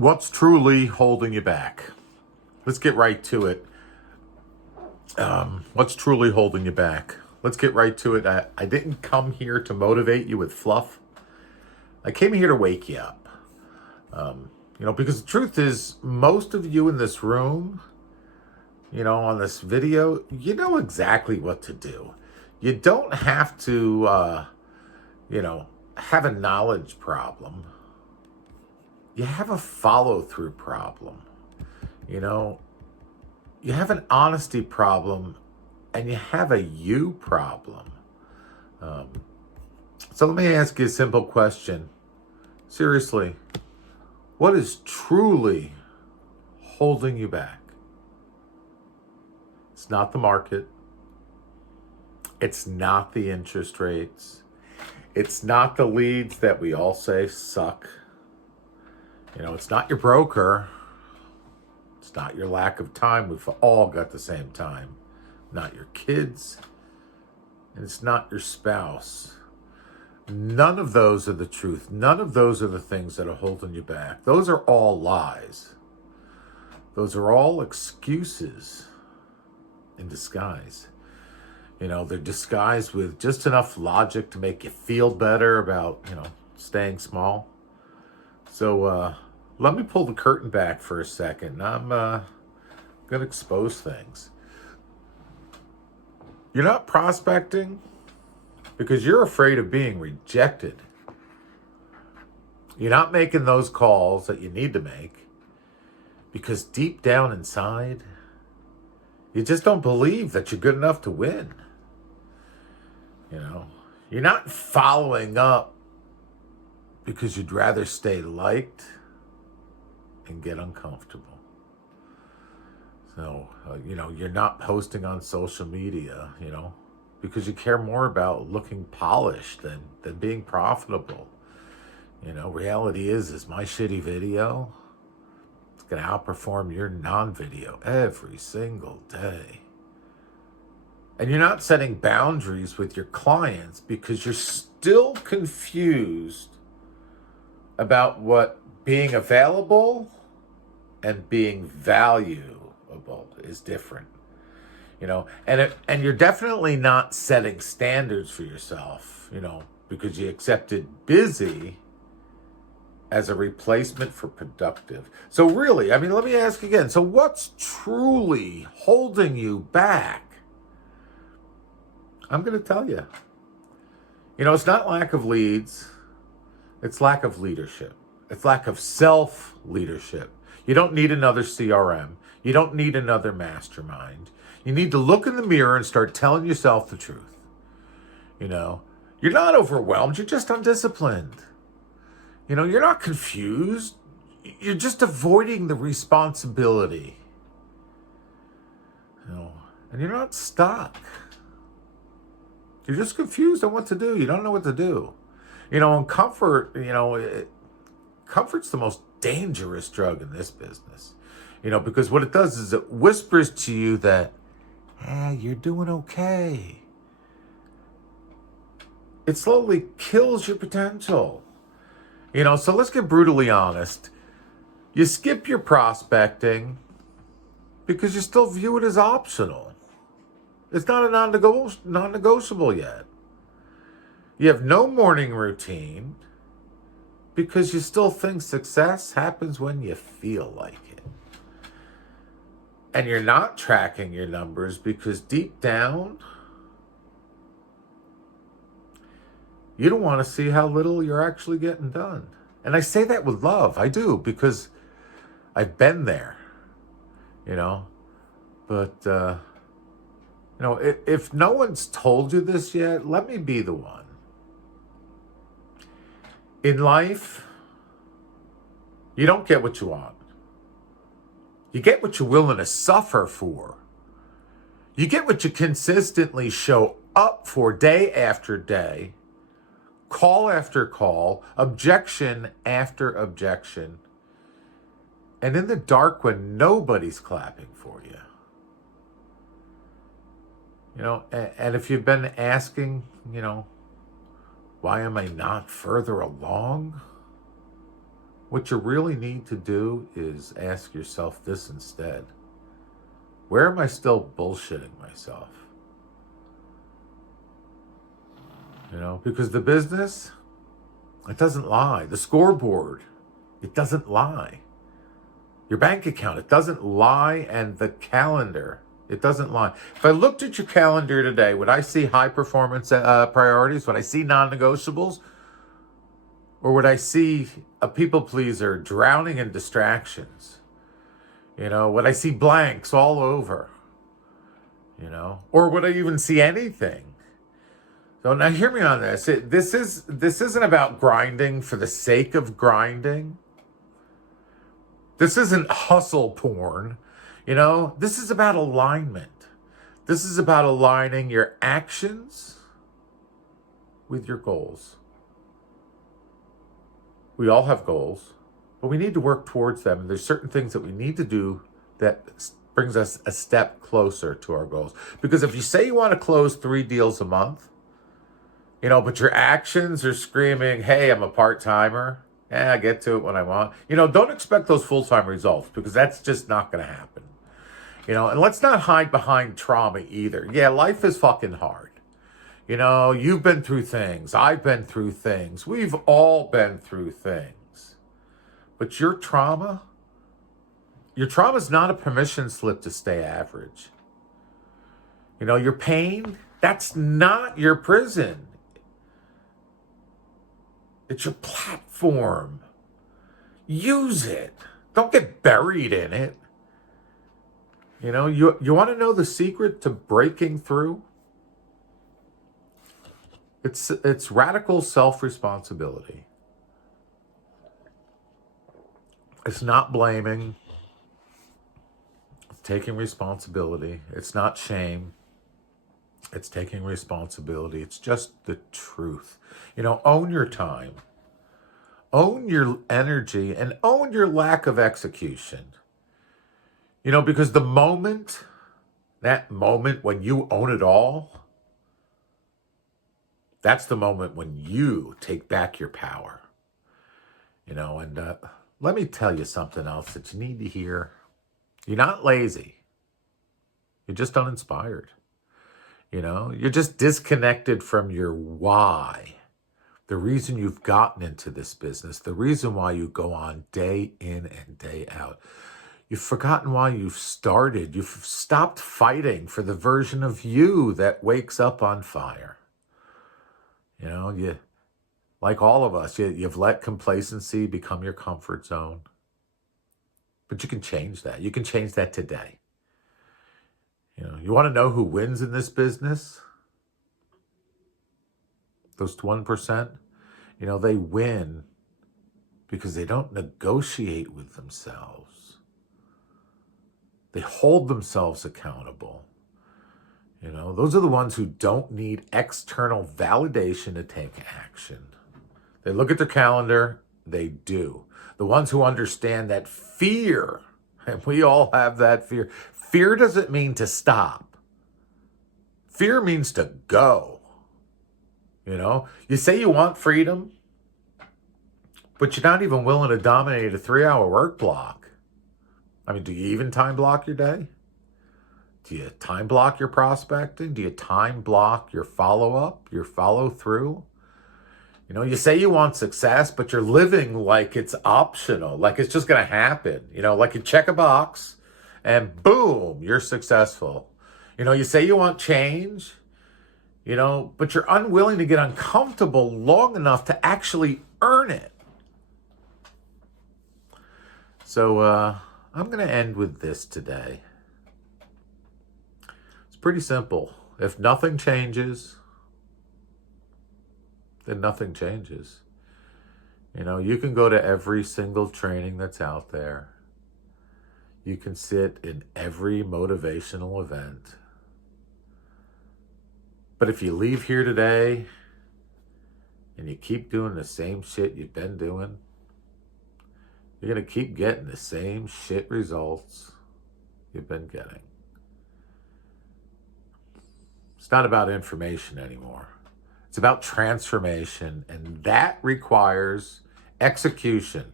What's truly holding you back? Let's get right to it. What's truly holding you back? Let's get right to it. I didn't come here to motivate you with fluff. I came here to wake you up. Because the truth is, most of you in this room, on this video, you know exactly what to do. You don't have to, have a knowledge problem. You have a follow-through problem. You have an honesty problem, and you have a you problem. So let me ask you a simple question. Seriously, what is truly holding you back? It's not the market. It's not the interest rates. It's not the leads that we all say suck. It's not your broker. It's not your lack of time. We've all got the same time. Not your kids. And it's not your spouse. None of those are the truth. None of those are the things that are holding you back. Those are all lies. Those are all excuses in disguise. They're disguised with just enough logic to make you feel better about, staying small. So let me pull the curtain back for a second. I'm going to expose things. You're not prospecting because you're afraid of being rejected. You're not making those calls that you need to make because deep down inside, you just don't believe that you're good enough to win. You're not following up because you'd rather stay liked and get uncomfortable. So, you're not posting on social media, because you care more about looking polished than being profitable. Reality is my shitty video, it's going to outperform your non-video every single day. And you're not setting boundaries with your clients because you're still confused about what being available and being valuable is different. And you're definitely not setting standards for yourself, because you accepted busy as a replacement for productive. So really, let me ask again. So what's truly holding you back? I'm going to tell you. It's not lack of leads. It's lack of leadership. It's lack of self-leadership. You don't need another CRM. You don't need another mastermind. You need to look in the mirror and start telling yourself the truth. You're not overwhelmed. You're just undisciplined. You're not confused. You're just avoiding the responsibility. And you're not stuck. You're just confused on what to do. You don't know what to do. And comfort, comfort's the most dangerous drug in this business. Because what it does is it whispers to you that, you're doing okay. It slowly kills your potential. So let's get brutally honest. You skip your prospecting because you still view it as optional. It's not a non-negotiable yet. You have no morning routine because you still think success happens when you feel like it. And you're not tracking your numbers because deep down, you don't want to see how little you're actually getting done. And I say that with love. I do, because I've been there, But, if no one's told you this yet, let me be the one. In life, you don't get what you want. You get what you're willing to suffer for. You get what you consistently show up for day after day, call after call, objection after objection, and in the dark when nobody's clapping for you. And if you've been asking, why am I not further along? What you really need to do is ask yourself this instead. Where am I still bullshitting myself? Because the business, it doesn't lie. The scoreboard, it doesn't lie. Your bank account, it doesn't lie. And the calendar, it doesn't lie. If I looked at your calendar today, would I see high performance priorities? Would I see non-negotiables? Or would I see a people pleaser drowning in distractions? Would I see blanks all over? Or would I even see anything? So now hear me on this. This isn't about grinding for the sake of grinding. This isn't hustle porn. This is about alignment. This is about aligning your actions with your goals. We all have goals, but we need to work towards them. And there's certain things that we need to do that brings us a step closer to our goals. Because if you say you want to close 3 deals a month, but your actions are screaming, hey, I'm a part-timer. I get to it when I want. Don't expect those full-time results, because that's just not going to happen. And let's not hide behind trauma either. Yeah, life is fucking hard. You've been through things. I've been through things. We've all been through things. But your trauma is not a permission slip to stay average. Your pain, that's not your prison. It's your platform. Use it. Don't get buried in it. You want to know the secret to breaking through? It's radical self-responsibility. It's not blaming. It's taking responsibility. It's not shame. It's taking responsibility. It's just the truth. Own your time. Own your energy, and own your lack of execution. Because that moment when you own it all, that's the moment when you take back your power. And let me tell you something else that you need to hear. You're not lazy. You're just uninspired. You're just disconnected from your why. The reason you've gotten into this business, the reason why you go on day in and day out. You've forgotten why you've started. You've stopped fighting for the version of you that wakes up on fire. You, like all of us, you've let complacency become your comfort zone. But you can change that. You can change that today. You want to know who wins in this business? Those 1%, they win because they don't negotiate with themselves. They hold themselves accountable. Those are the ones who don't need external validation to take action. They look at their calendar, they do. The ones who understand that fear, and we all have that fear. Fear doesn't mean to stop. Fear means to go. You say you want freedom, but you're not even willing to dominate a 3-hour work block. Do you even time block your day? Do you time block your prospecting? Do you time block your follow-up, your follow-through? You say you want success, but you're living like it's optional, like it's just going to happen. Like you check a box and boom, you're successful. You say you want change, but you're unwilling to get uncomfortable long enough to actually earn it. So I'm going to end with this today. It's pretty simple. If nothing changes, then nothing changes. You can go to every single training that's out there. You can sit in every motivational event. But if you leave here today and you keep doing the same shit you've been doing, you're going to keep getting the same shit results you've been getting. It's not about information anymore. It's about transformation, and that requires execution.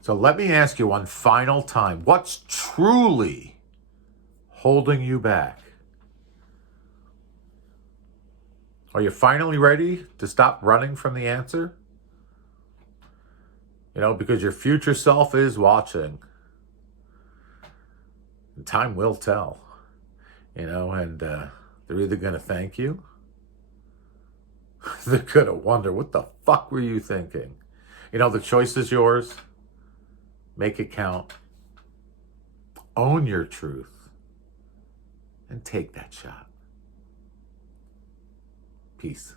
So let me ask you one final time. What's truly holding you back? Are you finally ready to stop running from the answer? Because your future self is watching. And time will tell. And they're either going to thank you, they're going to wonder, what the fuck were you thinking? The choice is yours. Make it count. Own your truth. And take that shot. Peace.